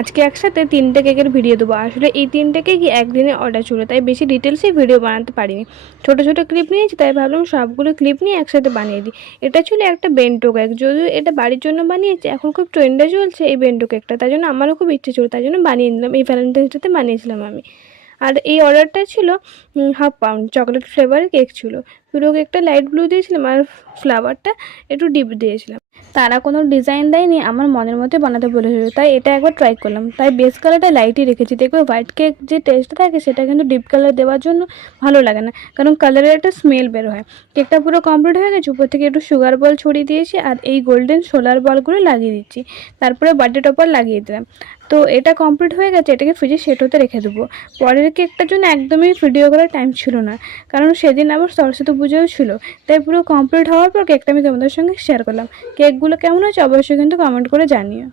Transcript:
আজকে একসাথে 3টে কেকের ভিডিও দেবো। আসলে এই 3টে কেকই একদিনে অর্ডার ছিল, তাই বেশি ডিটেলসে ভিডিও বানাতে পারিনি। ছোট ছোট ক্লিপ নিয়েছি, তাই ভাবলাম সবগুলো ক্লিপ নিয়ে একসাথে বানিয়ে দিই। এটা ছিল একটা বেন্টো কেক, যদিও এটা বাড়ির জন্য বানিয়েছি। এখন খুব ট্রেন্ডে চলছে এই বেন্টো কেকটা, তাই জন্য আমারও খুব ইচ্ছে ছিল, তাই জন্য বানিয়ে নিলাম। এই ভ্যালেন্টাইন্স ডেতে বানিয়েছিলাম আমি। আর এই অর্ডারটা ছিল 1/2 পাউন্ড চকলেট ফ্লেভারের কেক ছিল। পুরো কেকটা লাইট ব্লু দিয়েছিলাম আর ফ্লাওয়ারটা একটু ডিপ দিয়েছিলাম। তারা কোনো ডিজাইন দেয়নি, আমার মনের মতো বানাতে বলেছিল, তাই এটা একবার ট্রাই করলাম। তাই বেস কালারটা লাইটই রেখেছি। দেখবে হোয়াইট কেক যে টেস্ট থাকে সেটা কিন্তু ডিপ কালার দেওয়ার জন্য ভালো লাগে না, কারণ কালারের একটা স্মেল বের হয়। কেকটা পুরো কমপ্লিট হয়ে গেছে। উপর থেকে একটু সুগার বল ছড়িয়ে দিয়েছি আর এই গোল্ডেন সোলার বলগুলো লাগিয়ে দিচ্ছি। তারপরে বার্থডে টপার লাগিয়ে দিলাম। তো এটা কমপ্লিট হয়ে গেছে, এটাকে ফ্রিজে সেট হতে রেখে দেবো। পরের কেকটার জন্য একদমই ভিডিও করার টাইম ছিল না, কারণ সেদিন আবার সরস্বতী পুজোও ছিল। তাই পুরো কমপ্লিট হওয়ার পর কেকটা আমি তোমাদের সঙ্গে শেয়ার করলাম। কেকগুলো কেমন হয়েছে অবশ্যই কিন্তু কমেন্ট করে জানিও।